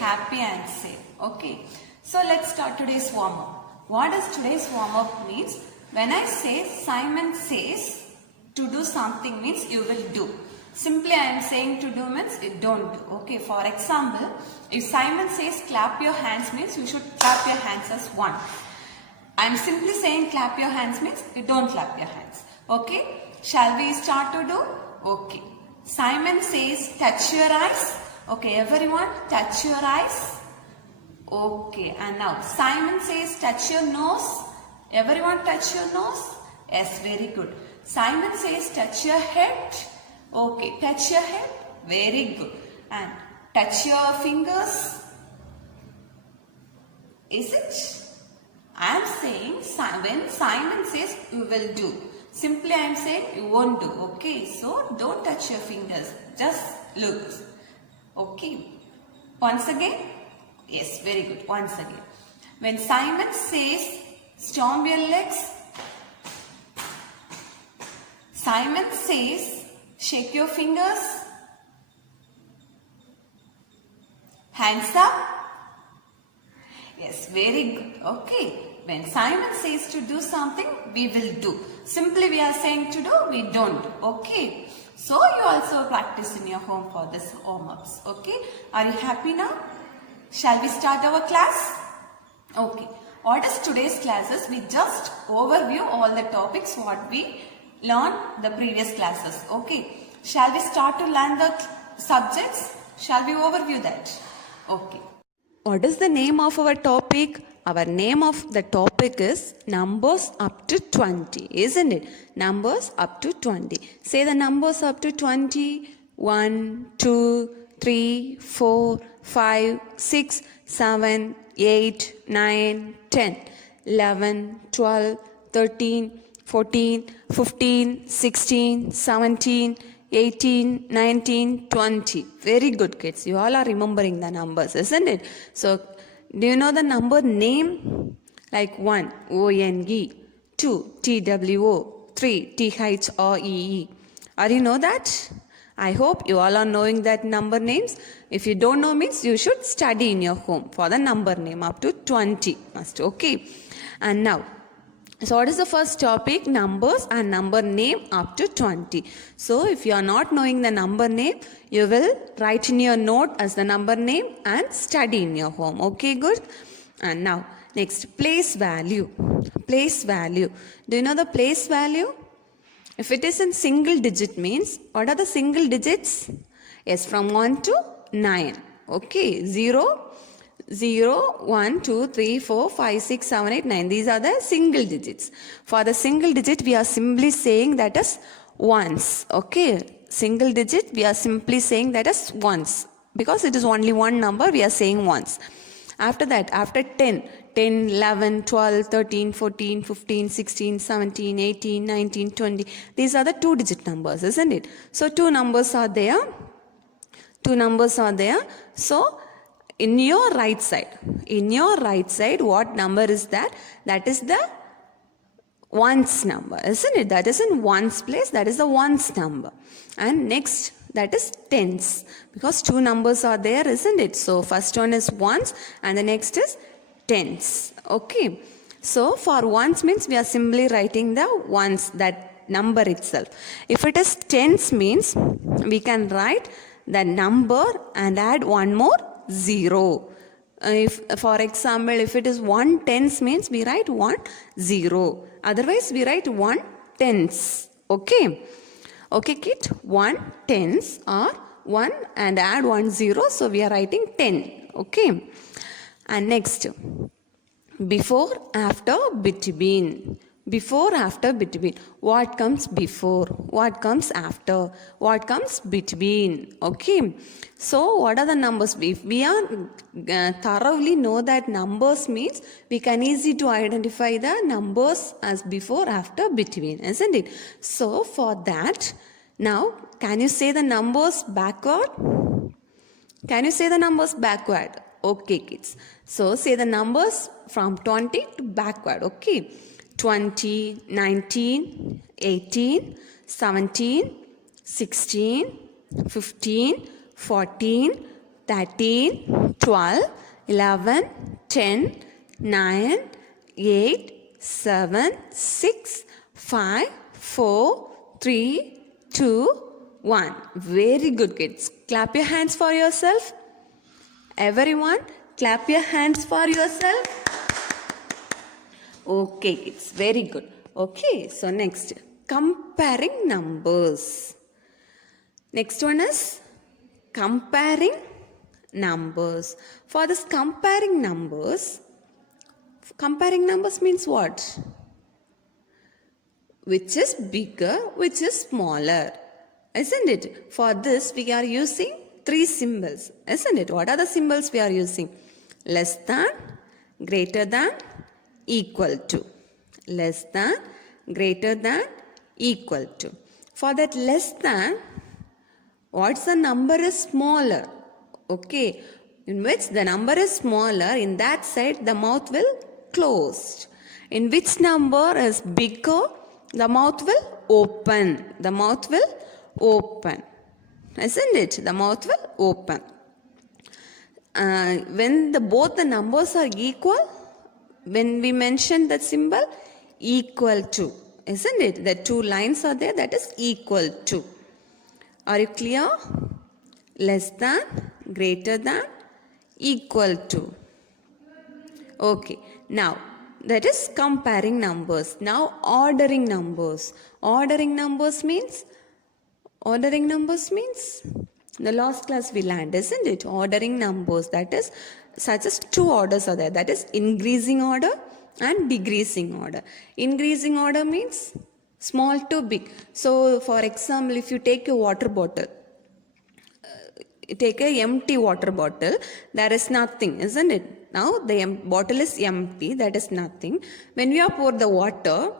happy and safe. Okay. So let's start today's warm-up. What does today's warm-up means? When I say Simon says to do something means you will do. Simply I am saying to do means you don't do. Okay. For example, if Simon says clap your hands means you should clap your hands as one. I am simply saying clap your hands means you don't clap your hands. Okay. Shall we start to do? Okay. Simon says touch your eyes. Okay, everyone touch your eyes. Okay, and now Simon says touch your nose. Everyone touch your nose. Yes, very good. Simon says touch your head. Okay, touch your head. Very good. And touch your fingers. Is it? I am saying when Simon says you will do. Simply I am saying you won't do. Okay, so don't touch your fingers. Just look. Okay. Once again. Yes, very good. Once again. When Simon says stomp your legs. Simon says shake your fingers. Hands up. Yes, very good. Okay. When Simon says to do something, we will do. Simply we are saying to do, we don't. Okay. So you also practice in your home for this warm-ups. Okay. Are you happy now? Shall we start our class? Okay. What is today's classes? We just overview all the topics what we learned the previous classes. Okay. Shall we start to learn the subjects? Shall we overview that? Okay. What is the name of our topic? Our name of the topic is numbers up to 20, isn't it? Numbers up to 20. Say the numbers up to 20. 1, 2, 3, 4, 5, 6, 7, 8, 9, 10, 11, 12, 13, 14, 15, 16, 17, 18, 19, 20. Very good, kids. You all are remembering the numbers, isn't it? So, do you know the number name? Like 1, O-N-E, 2, T-W-O, 3, T-H-R-E-E. Are you know that? I hope you all are knowing that number names. If you don't know means you should study in your home for the number name up to 20. Must okay. And now, so what is the first topic? Numbers and number name up to 20. So if you are not knowing the number name, you will write in your note as the number name and study in your home. Okay, good. And now, next, place value. Place value. Do you know the place value? If it is in single digit means, what are the single digits? Yes, from 1 to 9. Okay, 0, 1, 2, 3, 4, 5, 6, 7, 8, 9. These are the single digits. For the single digit, we are simply saying that as ones. Okay, single digit, we are simply saying that as ones. Because it is only one number, we are saying ones. After that, after 10, 11, 12, 13, 14, 15, 16, 17, 18, 19, 20. These are the two digit numbers, isn't it? So, two numbers are there. Two numbers are there. So, in your right side, what number is that? That is the ones number, isn't it? That is in ones place, that is the ones number. And next, that is tens, because two numbers are there, isn't it? So, first one is ones and the next is tens. Okay. So, for ones means we are simply writing the ones, that number itself. If it is tens means we can write the number and add one more 0. If, for example, if it is 1 tens means we write 1 0. Otherwise, we write 1 tens. Okay. Okay, kid. 1 tens or 1 and add 1 0. So, we are writing 10. Okay. And next, before, after, between. Before, after, between. What comes before? What comes after? What comes between? Okay. So, what are the numbers? If we are thoroughly know that numbers means, we can easy to identify the numbers as before, after, between, isn't it? So, for that, now, can you say the numbers backward? Can you say the numbers backward? Okay, kids. So, say the numbers from 20 to backward. Okay. 20, 19, 18, 17, 16, 15, 14, 13, 12, 11, 10, 9, 8, 7, 6, 5, 4, 3, 2, 1. Very good, kids. Clap your hands for yourself. Everyone, clap your hands for yourself. Okay, kids. Very good. Okay, so next, comparing numbers. Next one is comparing numbers. For this comparing numbers means what? Which is bigger, which is smaller, isn't it? For this we are using three symbols, isn't it? What are the symbols we are using? Less than, greater than, equal to. Less than, greater than, equal to. For that less than, what's the number is smaller? Okay, in which the number is smaller, in that side the mouth will closed. In which number is bigger, the mouth will open. The mouth will open. Isn't it? The mouth will open. When both the numbers are equal, when we mention the symbol equal to, isn't it? The two lines are there, that is equal to. Are you clear? Less than, greater than, equal to. Okay, now that is comparing numbers. Now ordering numbers. Ordering numbers means the last class we learned, isn't it? Ordering numbers, that is such as two orders are there, that is increasing order and decreasing order. Increasing order means small to big. So for example, if you take a water bottle, take a empty water bottle, there is nothing, isn't it? Now the bottle is empty, that is nothing. When we are pour the water,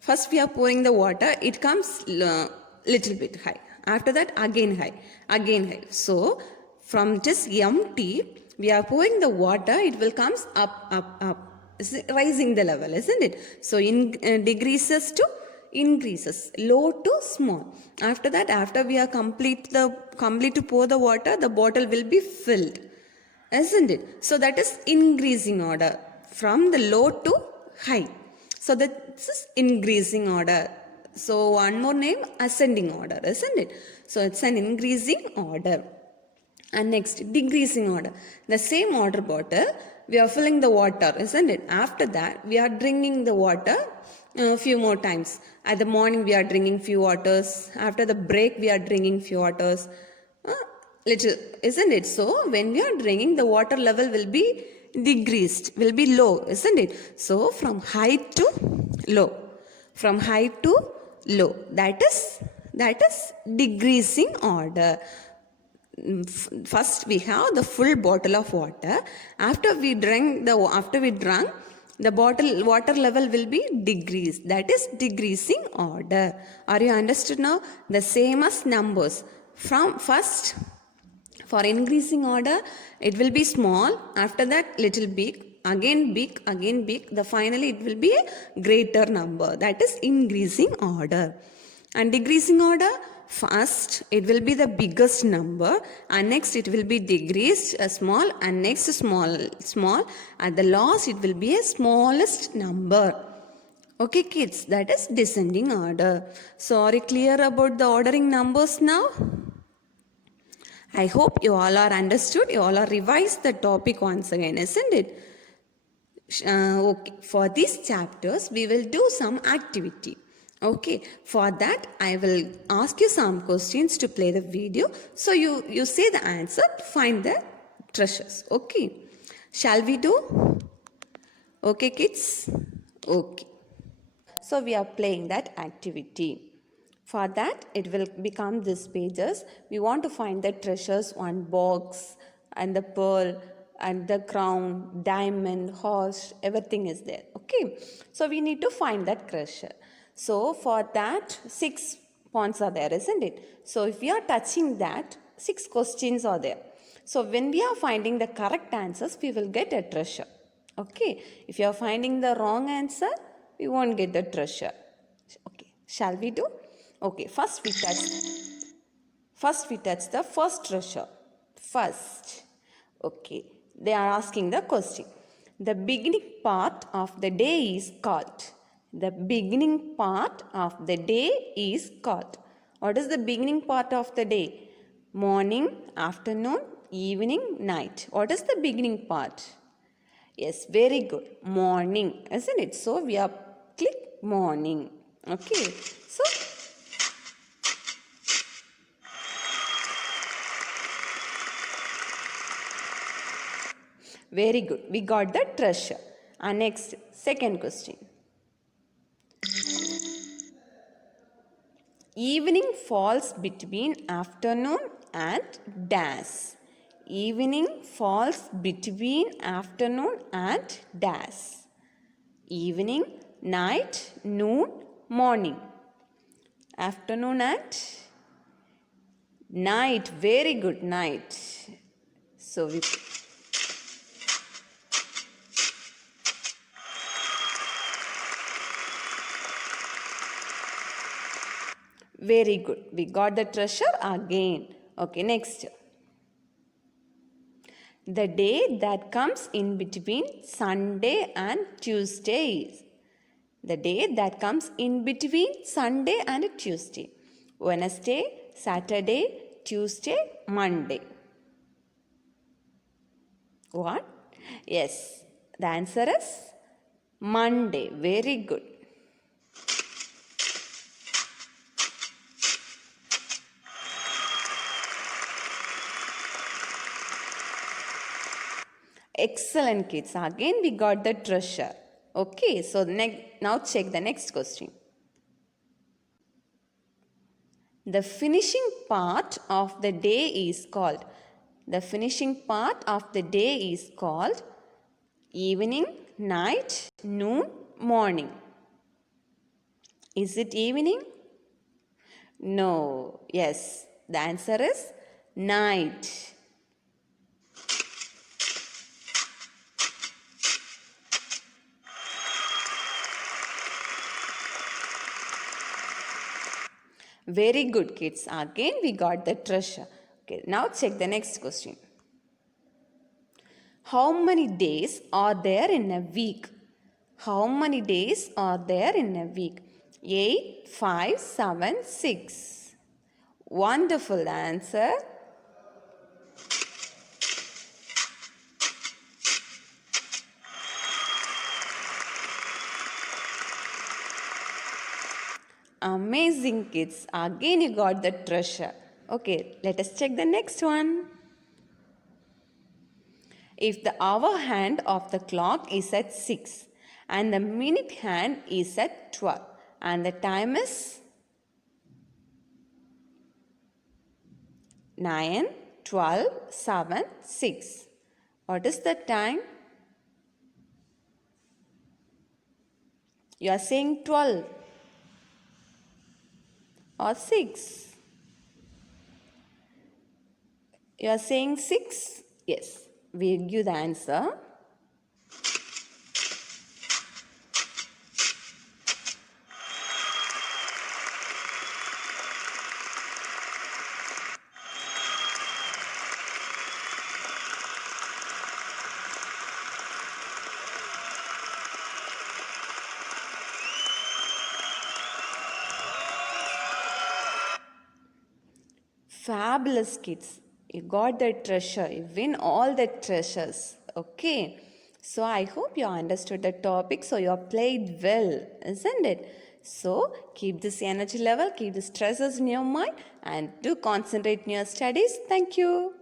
first we are pouring the water, it comes little bit high. After that again high, again high. So from just empty, we are pouring the water, it will comes up, rising the level, isn't it? So decreases to increases, low to small. After that, after we are complete to pour the water, the bottle will be filled, isn't it? So that is increasing order from the low to high. So this is increasing order. So one more name, ascending order, isn't it? So it's an increasing order. And next, decreasing order. The same water bottle, we are filling the water, isn't it? After that, we are drinking the water a few more times. At the morning, we are drinking few waters. After the break, we are drinking few waters. Little, isn't it? So when we are drinking, the water level will be decreased, will be low, isn't it? So from high to low. From high to low. That is decreasing order. First we have the full bottle of water. After we drunk, the bottle water level will be decreased. That is decreasing order. Are you understood now? The same as numbers. From first, for increasing order, it will be small. After that, little big. Again big, again big. Finally it will be a greater number. That is increasing order. And decreasing order, first it will be the biggest number, and next it will be decreased small, and next small. At the last it will be a smallest number. Okay kids, that is descending order. So are you clear about the ordering numbers now? I hope you all are understood. You all are revised the topic once again, isn't it? Okay, for these chapters we will do some activity. Okay, for that I will ask you some questions to play the video. So you say the answer, find the treasures. Okay, shall we do? Okay kids? Okay. So we are playing that activity. For that it will become these pages. We want to find the treasures, one box and the pearl and the crown, diamond, horse, everything is there. Okay, so we need to find that treasure. So for that 6 points are there, isn't it? So if we are touching that, 6 questions are there. So when we are finding the correct answers, we will get a treasure. Okay, if you are finding the wrong answer, we won't get the treasure. Okay, shall we do? Okay, first we touch the first treasure. First. Okay. They are asking the question. The beginning part of the day is called. The beginning part of the day is called. What is the beginning part of the day? Morning, afternoon, evening, night. What is the beginning part? Yes, very good. Morning, isn't it? So we are click morning. Okay. So very good. We got the treasure. And next, second question. Evening falls between afternoon and dash. Evening falls between afternoon and dash. Evening, night, noon, morning. Afternoon and night. Very good, night. So we very good. We got the treasure again. Okay, next. The day that comes in between Sunday and Tuesday is. The day that comes in between Sunday and Tuesday. Wednesday, Saturday, Tuesday, Monday. What? Yes, the answer is Monday. Very good. Excellent, kids. Again, we got the treasure. Okay, so now check the next question. The finishing part of the day is called. The finishing part of the day is called evening, night, noon, morning. Is it evening? No. Yes, the answer is night. Very good, kids. Again, we got the treasure. Okay, now check the next question. How many days are there in a week? How many days are there in a week? 8, 5, 7, 6. Wonderful answer. Amazing, kids. Again, you got the treasure. Okay, let us check the next one. If the hour hand of the clock is at 6 and the minute hand is at 12 and the time is 9, 12, 7, 6. What is the time? You are saying 12 or 6. You are saying 6? Yes, we'll give the answer. Fabulous, kids. You got the treasure. You win all the treasures. Okay. So I hope you understood the topic. So you have played well, isn't it? So keep this energy level, keep the stresses in your mind and do concentrate in your studies. Thank you.